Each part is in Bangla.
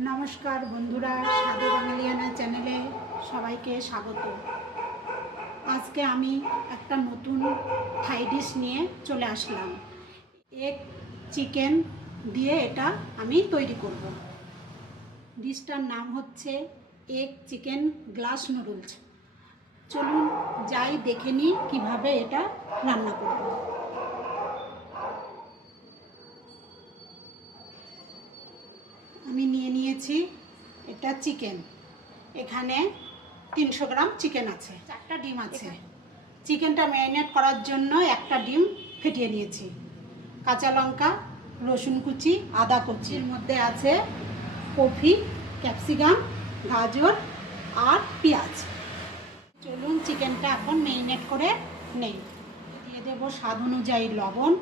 নমস্কার বন্ধুরা, সাধু বাঙালিয়ানা চ্যানেলে সবাইকে স্বাগত। আজকে আমি একটা নতুন থাই ডিশ নিয়ে চলে আসলাম। এক চিকেন দিয়ে এটা আমি তৈরি করব। ডিশটার নাম হচ্ছে এক চিকেন গ্লাস নুডলস চলুন যাই দেখে নিই কীভাবে এটা রান্না করব আমি নিয়ে নিয়েছি এটা চিকেন। এখানে তিনশো গ্রাম চিকেন আছে। চারটা ডিম আছে। চিকেনটা ম্যারিনেট করার জন্য একটা ডিম ফেটিয়ে নিয়েছি। কাঁচা লঙ্কা রসুন কুচি আদা কুচির মধ্যে আছে কফি ক্যাপসিকাম গাজর আর পেঁয়াজ। চলুন চিকেনটা এখন ম্যারিনেট করে নেই। দিয়ে দেবো স্বাদ অনুযায়ী লবণ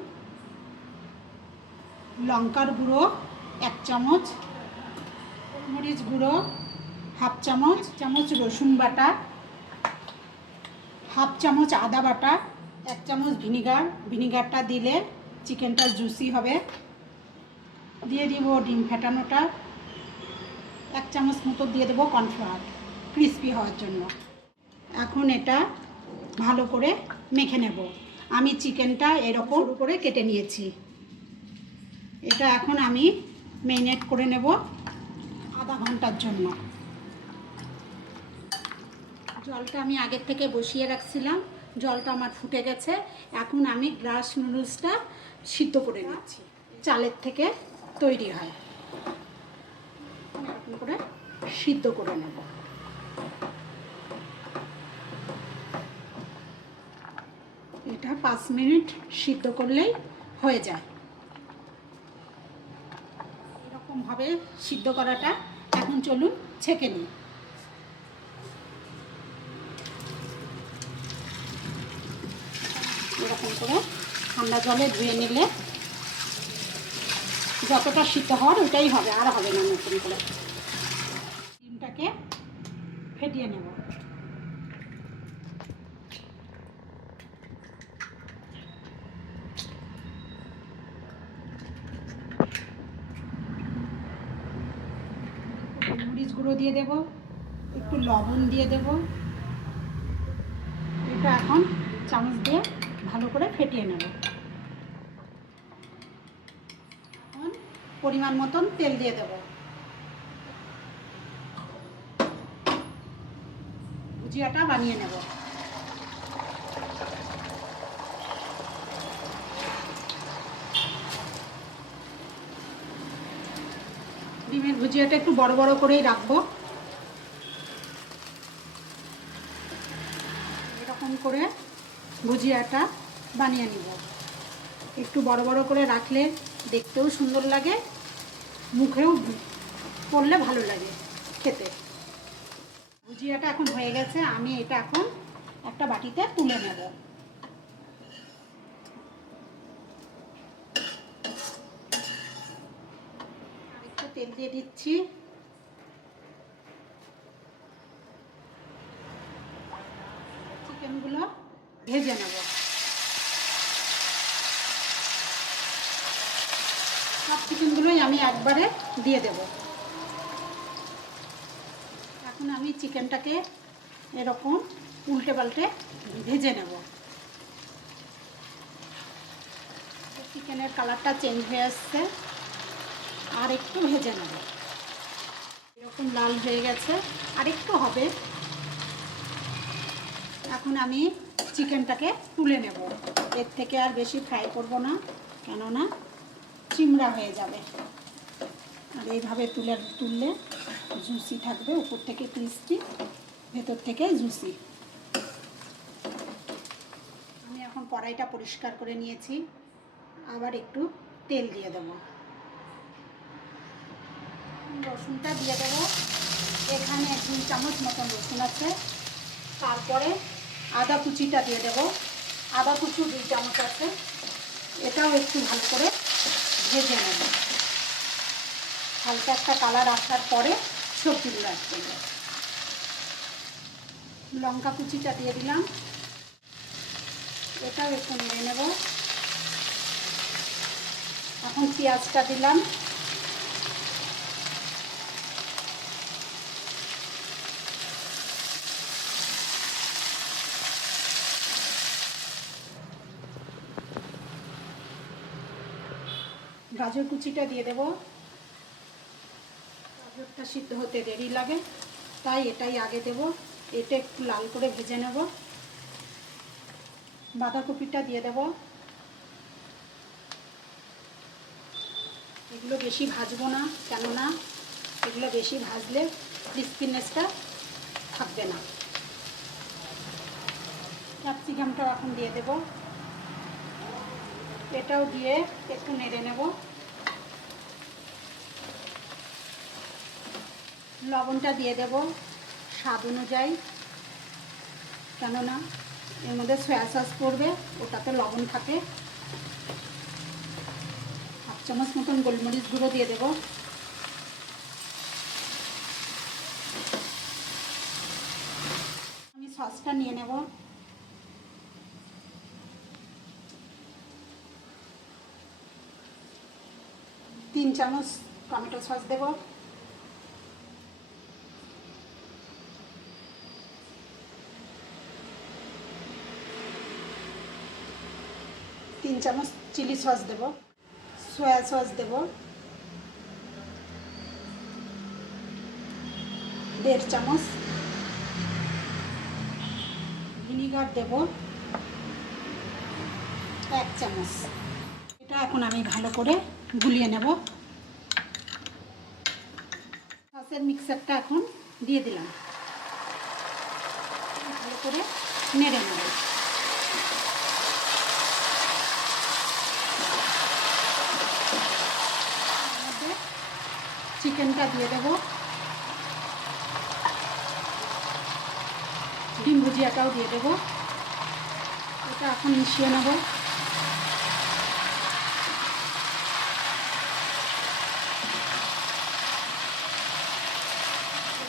লঙ্কার গুঁড়ো এক চামচ মরিচ গুঁড়ো, হাফ চামচ চামচ রসুন বাটা, হাফ চামচ আদা বাটা, এক চামচ ভিনিগার। ভিনিগারটা দিলে চিকেনটা জুসি হবে। দিয়ে দিব ডিম ফেটানোটা। এক চামচ মতো দিয়ে দেবো কর্নফ্লাওয়ার, ক্রিস্পি হওয়ার জন্য। এখন এটা ভালো করে মেখে নেব। আমি চিকেনটা এরকম করে কেটে নিয়েছি। এটা এখন আমি মেরিনেট করে নেব। আধা ঘণ্টার জন্য। জলটা আমি আগের থেকে বসিয়ে রাখছিলাম। জলটা আমার ফুটে গেছে। এখন আমি গ্লাস নুডলসটা সিদ্ধ করে নিচ্ছি। চালের থেকে তৈরি হয়। করে সিদ্ধ করে নেব। এটা পাঁচ মিনিট সিদ্ধ করলেই হয়ে যায়। এরকমভাবে সিদ্ধ করাটা এখন চলুন ছেঁকে নিই। এরকম করে ঠান্ডা জলে ধুয়ে নিলে যতটা সিদ্ধ হওয়ার ওটাই হবে, আর হবে না নতুন করে। ডিমটাকে ফেটিয়ে নেব মরিচ গুঁড়ো দিয়ে দেব। একটু লবণ দিয়ে দেব। এটা এখন চামচ দিয়ে ভালো করে ফেটিয়ে নেব। পরিমাণ মতন তেল দিয়ে দেব। ভুজিয়াটা বানিয়ে নেব। ডিমের ভুজিয়াটা একটু বড় বড় করেই রাখব এরকম করে ভুজিয়াটা বানিয়ে নিব। একটু বড় বড় করে রাখলে দেখতেও সুন্দর লাগে, মুখেও পড়লে ভালো লাগে খেতে। ভুজিয়াটা এখন হয়ে গেছে, আমি এটা এখন একটা বাটিতে তুলে নেব। তেল দিয়ে দিচ্ছি। ভেজে নেব। সব চিকেনগুলোই আমি একবারে দিয়ে দেব। এখন আমি চিকেনটাকে এরকম উল্টে পাল্টে ভেজে নেব। চিকেনের কালারটা চেঞ্জ হয়ে আসছে। আর একটু ভেজে নেব। এরকম লাল হয়ে গেছে। আর একটু হবে। এখন আমি চিকেনটাকে তুলে নেব। এর থেকে আর বেশি ফ্রাই করব না, কেননা চিমড়া হয়ে যাবে। আর এইভাবে তুলে, তুললে জুসি থাকবে, উপর থেকে ক্রিস্পি ভেতর থেকে জুসি। আমি এখন কড়াইটা পরিষ্কার করে নিয়েছি। আবার একটু তেল দিয়ে দেব। রসুনটা দিয়ে দেবো। এখানে দুই চামচ মতন রসুন আছে। তারপরে আদা কুচিটা দিয়ে দেব। আদা কুচি দুই চামচ আছে। এটাও একটু ভালো করে ভেজে নেব। হালকা একটা কালার আসার পরে সবজিগুলো আসতে লঙ্কা কুচিটা দিয়ে দিলাম। এটাও একটু নিয়ে নেব। এখন পেঁয়াজটা দিলাম। গাজর কুচিটা দিয়ে দেব। গাজরটা সিদ্ধ হতে দেরি লাগে, তাই এটাই আগে দেব। এটা একটু লাল করে ভেজে নেব। বাঁধাকপিটা দিয়ে দেব। এগুলো বেশি ভাজবো না, কেননা এগুলো বেশি ভাজলে ক্রিস্পিনেসটা থাকবে না। ক্যাপসিকামটাও এখন দিয়ে দেব। এটাও দিয়ে একটু নেড়ে নেব। লবণটা দিয়ে দেব স্বাদ অনুযায়ী। কেননা এর মধ্যে সয়া সস পড়বে, ওটাতে লবণ থাকে। হাফ চামচ মতন গোলমরিচ গুঁড়ো দিয়ে দেব। আমি সসটা নিয়ে নেব। তিন চামচ টমেটো সস দেব। তিন চামচ চিলি সস দেব সয়া সস দেব, দেড় চামচ ভিনিগার দেব, এক চামচ। এটা এখন আমি ভালো করে গুলিয়ে নেব। সসের মিক্সারটা এখন দিয়ে দিলাম। ভালো করে নেড়ে নেব মধ্যে চিকেনটা দিয়ে দেব। ডিম ভুজিয়াটাও দিয়ে দেব। এটা এখন মিশিয়ে নেব।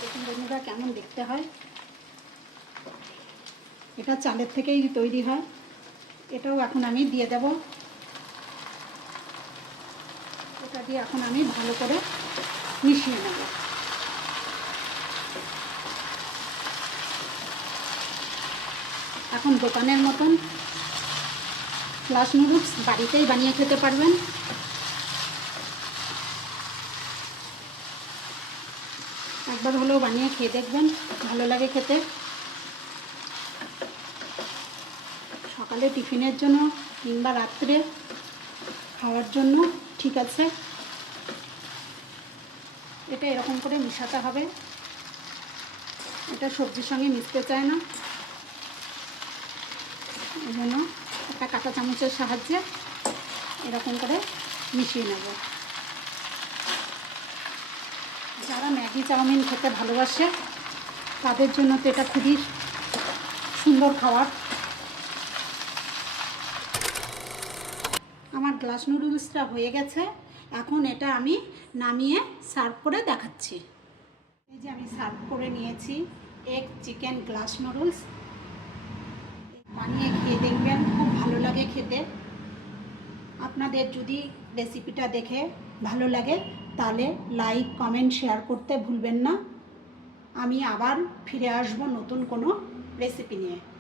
দেখুন বন্ধুরা, কেমন দেখতে হয়। এটা চালের থেকেই তৈরি হয়। এটাও এখন আমি দিয়ে দেব। এটা দিয়ে এখন আমি ভালো করে মিশিয়ে নেব। এখন দোকানের মতন ফ্লাশ নুডলস বাড়িতেই বানিয়ে খেতে পারবেন। একবার হলেও বানিয়ে খেয়ে দেখবেন, ভালো লাগে খেতে। সকালে টিফিনের জন্য কিংবা রাত্রে খাওয়ার জন্য ঠিক আছে। এটা এরকম করে মিশাতে হবে। এটা সবজির সঙ্গে মিশতে চায় না। এই জন্য একটা কাঁটা চামচের সাহায্যে এরকম করে মিশিয়ে নেব। যারা ম্যাগি চাউমিন খেতে ভালোবাসে, তাদের জন্য তো এটা খুবই সুন্দর খাবার। আমার গ্লাস নুডলসটা হয়ে গেছে। এখন এটা আমি নামিয়ে সার্ভ করে দেখাচ্ছি। এই যে আমি সার্ভ করে নিয়েছি এগ চিকেন গ্লাস নুডলস। বানিয়ে খেয়ে দেখবেন, খুব ভালো লাগে খেতে। আপনাদের যদি রেসিপিটা দেখে ভালো লাগে, তাহলে লাইক, কমেন্ট, শেয়ার করতে ভুলবেন না। আমি আবার ফিরে আসব নতুন কোনো রেসিপি নিয়ে।